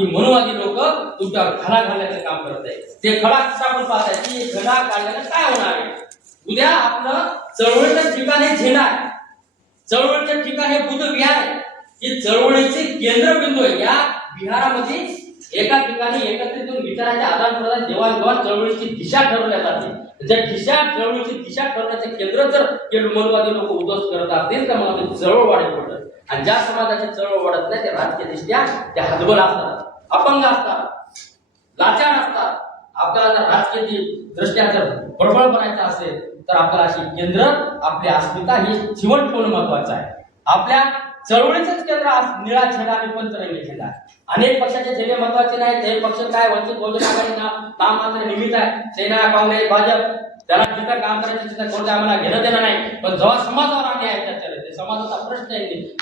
की मनुवादी लोक तुमच्या खडा घालण्याचं काम करत आहे. ते खडा कसा आपण पाहताय की खडा काढल्यानं काय होणार आहे. उद्या आपलं चळवळीचं ठिकाण हे झेंडा आहे, चळवळीचं ठिकाण हे बुद्ध विहार आहे. हे चळवळीचे केंद्रबिंदू आहे. या विहारामध्ये एका ठिकाणी एकत्रित होऊन विचारांचे आदान प्रदान देवाणघेवाण चळवळीची दिशा ठरवल्या जाते. जर चळवळीची दिशा ठरवण्याचे केंद्र जर मनुवादी लोक उद्ध्वस्त करत असतील तर मग चळवळ वाढत पडत. आणि ज्या समाजाची चळवळ वाढत नाही ते राजकीय दृष्ट्या त्या हतबल असतात, अपंग असतात, लाचार असतात. आपल्याला जर राजकीय दृष्ट्या जर बळबळ बनायचं असेल तर आपल्याला अशी केंद्र आपली अस्मिता ही जीवन ठेवणं महत्वाचं आहे. आपल्या चळवळीचंच केंद्र निळा झेंडा आणि पंचरंगी झेंडा. अनेक पक्षाचे झेंडे महत्वाचे नाही. ते पक्ष काय वंचित बहुजन आघाडी नाम मात्र निमित्त आहे. सेना, काँग्रेस, भाजप त्याला जिथं काम करायचं तिथं कोणत्या आम्हाला घेणं देणं नाही. पण जेव्हा समाजावर अन्याय आहे, समाजाचा प्रश्न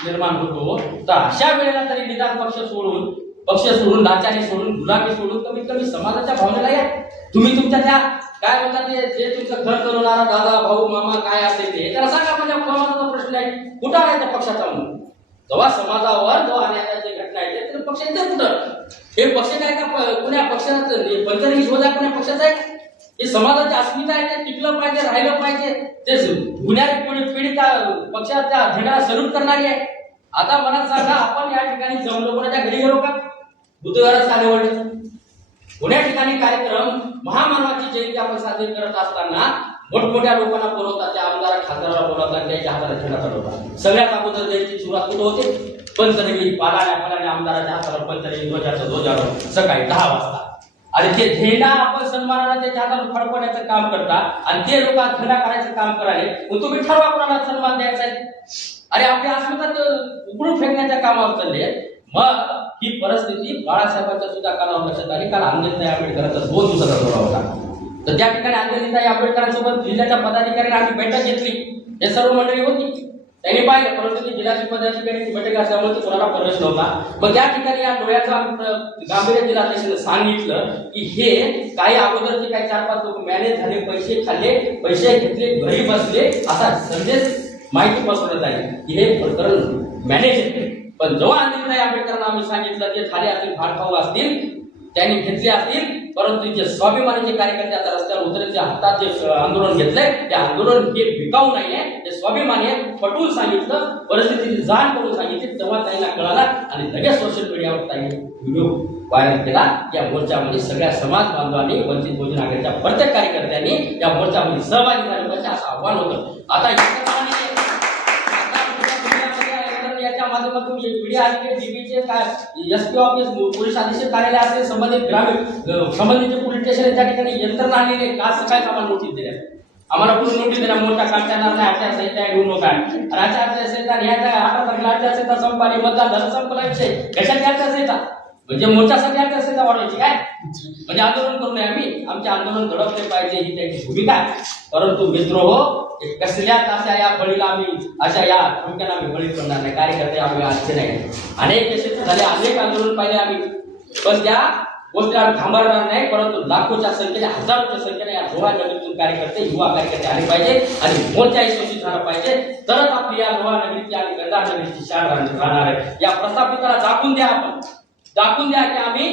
निर्माण होतो तर अशा वेळेला तरी निदान पक्ष सोडून लाचारी सोडून गुलामी सोडून कमीत कमी समाजाच्या भावनेला या. तुम्ही तुमच्या त्या काय म्हणतात जे तुमचं घर करूनारा दादा भाऊ मामा काय असेल ते त्याला सांगा माझ्या समाजाचा प्रश्न आहे कुठं आहे त्या पक्षाचा म्हणून. जेव्हा समाजावर जेव्हा अन्यायाची घटना येते तर पक्ष येते कुठं. हे पक्ष काय का कुण्या पक्षाचं पंचरंगी शोधा कुण्या पक्षाचा आहे. हे समाजाची अस्मिता आहे, ते टिकलं पाहिजे, राहिलं पाहिजे. ते गुन्ह्यारी पीडित पक्षाच्या झेंडाला सल्यूट करणारी आहे. आता मला सांगा आपण या ठिकाणी जमलो कोणाच्या घरी गेलो का. बुधवारच आले वडले कोण्या ठिकाणी कार्यक्रम महामानवाची जयंती आपण साजरी करत असताना मोठमोठ्या लोकांना बोलवतात, त्या आमदार खासदाराला बोलवतात, त्याच्या हाताला झेंडा चढवतात. सगळ्यात अगोदर जयंती सुरुवात कुठं होते. पंचरंगी पालाने आमदाराच्या हाताला पंचरंगी ध्वजारोहण सकाळी 10 वाजता. आणि ते झेंडा आपण सन्मानाला त्याच्या हाताला फडकवण्याचं काम करतात आणि ते लोक झेंडा काढायचं काम करायला. मग तुम्ही ठरवा कोणाला सन्मान द्यायचा आहे. अरे आपल्या अस्मिता उघडून फेकण्याच्या कामावर चालले. मग ही परिस्थिती बाळासाहेबांच्या सुद्धा कानावर लक्षात आली. कारण अंजनीताई आंबेडकरांचा 2 दिवसाचा दौरा होता. तर त्या ठिकाणी अंजनीताई आंबेडकरांसोबत जिल्ह्याच्या पदाधिकाऱ्यांनी आम्ही बैठक घेतली. हे सर्व मंडळी होती. त्यांनी पाहिलं परंतु ती जिल्ह्याची पदाधिकाऱ्यांची बैठक असल्यामुळे ते कोणाला प्रवेश नव्हता. मग त्या ठिकाणी या डोळ्याचा गांभीर्य जिल्हाध्यक्षाने सांगितलं की हे काही अगोदरचे काही 4-5 लोक मॅनेज झाले, पैसे खाल्ले, पैसे घेतले, घरी बसले असा संदेश माहिती पसरवण्यात आली की हे प्रकरण मॅनेज आहे. पण जेव्हा अंजनीताई आंबेडकरांना आम्ही सांगितलं ते झाले असतील, भाड खाऊ असतील, त्यांनी घेतले असतील, परंतु जे स्वाभिमानीचे कार्यकर्ते आता रस्त्यावर उतरले हातात जे आंदोलन घेतलंय ते आंदोलन हे भिकाऊ नाहीये, ते स्वाभिमानी आहे. पटवून सांगितलं, परिस्थितीची जाण करून सांगितली. तेव्हा त्यांना कळाला आणि लगेच सोशल मीडियावर त्यांनी व्हिडिओ व्हायरल केला. या मोर्चामध्ये सगळ्या समाज बांधवांनी, वंचित बहुजन आघाडीच्या प्रत्येक कार्यकर्त्यांनी या मोर्चामध्ये सहभागी झाले पाहिजे असं आव्हान होतं. आता याच्या माध्यमातून मीडिया आणि टीव्हीचे काय एसपी ऑफिस, पोलीस अधीक्षक कार्यालय असेल, संबंधित पोलीस स्टेशन त्या ठिकाणी यंत्रणा आलेली काल सकाळी आम्हाला नोटीस दिल्या. आम्हाला कुठून नोटीस दिल्या मोठा काम करणार नाही, आचारसंहिता घेऊन नका. आचारसंहिता न्यायचा 18 तारखेला आचारसंहिता संपाली, मतदान झालं संपला विषय. कशाची आचारसंहिता म्हणजे मोर्चासाठी आचारसंहिता वाढवायची काय म्हणजे आंदोलन करू नये आम्ही, आमचे आंदोलन घडवले पाहिजे ही त्यांची भूमिका आहे. परंतु मित्रहो कसल्याच अशा या बळीला आम्ही अशा या धमक्यांना आम्ही बळी पडणार नाही. कार्यकर्ते आम्ही आजचे नाही. अनेक यशस्वी झाले, अनेक आंदोलन पाहिले आम्ही, पण त्या गोष्टी आम्ही थांबवणार नाही. परंतु लाखोच्या संख्येने, हजारोच्या संख्येने या लोहा नगरीतून कार्यकर्ते, युवा कार्यकर्ते आले पाहिजे आणि मोर्चा यशस्वी झाला पाहिजे. तरच आपली या लोहा नगरीची आणि गंधार नगरीची शान राहणार आहे. या प्रस्थापिताला दाखवून द्या, आपण दाखवून द्या की आम्ही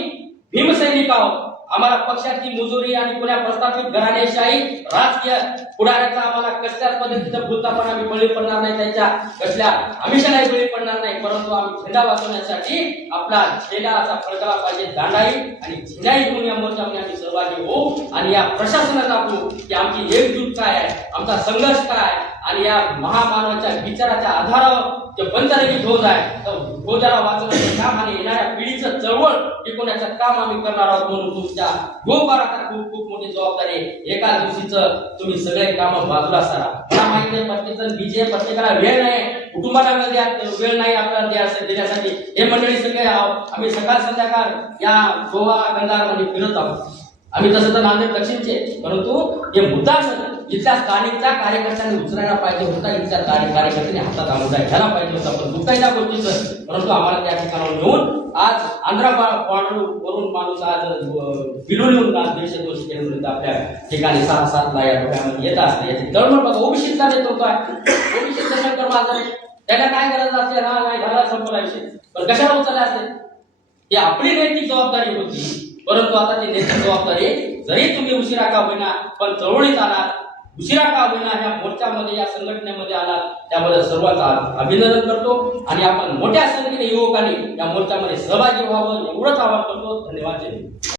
भीमसैनिक आहोत. आम्हाला पक्षाची मुजुरी आणि पुण्या प्रस्थापित घराणेशाही राजकीय पुढाऱ्याचा आम्हाला कसल्याच पद्धतीचं भूतापण आम्ही बळी पडणार नाही, त्यांच्या कसल्या आमिषालाही बळी पडणार नाही. परंतु आम्ही झेंडा वाचवण्यासाठी आपला झेंडा असा फडकला पाहिजे, दांडाई आणि झेंडाई घेऊन या मोर्चामध्ये आम्ही सहभागी होऊ आणि या प्रशासनाला दाखवू की आमची एकजूट काय आहे, आमचा संघर्ष काय आहे आणि या महामानवाच्या विचाराच्या आधारावर जे पंचरंगी ध्वज आहे तर ध्वजाला वाचवण्याचं काम आणि येणाऱ्या पिढीचं चळवळ टिकवण्याचं काम आम्ही करणार आहोत. म्हणून तुमच्या आता खूप खूप मोठी जबाबदारी. एका दिवशीचं तुम्ही सगळे कामं बाजूला सारा. मला माहिती आहे प्रत्येकजण बिझी आहे, प्रत्येकाला वेळ नाही, कुटुंबाला वेळ नाही आपल्याला देण्यासाठी. हे मंडळी सगळे आम्ही सकाळ संध्याकाळ या गोवा गंधारमध्ये फिरत आहोत. आम्ही तसं तर नांदेड दक्षिणचे, परंतु हे मुद्दा इथल्या स्थानिकच्या कार्यकर्त्यांनी उचलायला पाहिजे होता, इथल्या कार्यकर्त्यांनी हातात मुद्दा घ्यायला पाहिजे होता. पण दुःख त्या गोष्टीचं, परंतु आम्हाला त्या ठिकाणावर येऊन आज आंध्रा बॉर्डर वरून माणूस आज बिलोलीहून 150-200 किलोमीटर आपल्या ठिकाणी 6-7 या डोक्यामध्ये येत असते. याची तळमळ बघा. ओबीसीचा नेतृत्व आहे, ओबीसीचा शंकर माझा त्याला काय गरज असते, हा नाही झाला संपला विषय, पण कशाला उचलला असते. ही आपली नैतिक जबाबदारी होती, परंतु आता ती नैतिक जबाबदारी जरी तुम्ही उशिरा का होईना पण चळवळीत आलात, उशिरा का होईना ह्या मोर्चामध्ये या संघटनेमध्ये आलात, त्याबद्दल सर्वांचं अभिनंदन करतो आणि आपण मोठ्या संख्येने युवकांनी या मोर्चामध्ये सहभागी व्हावं एवढंच आवाहन करतो. धन्यवाद.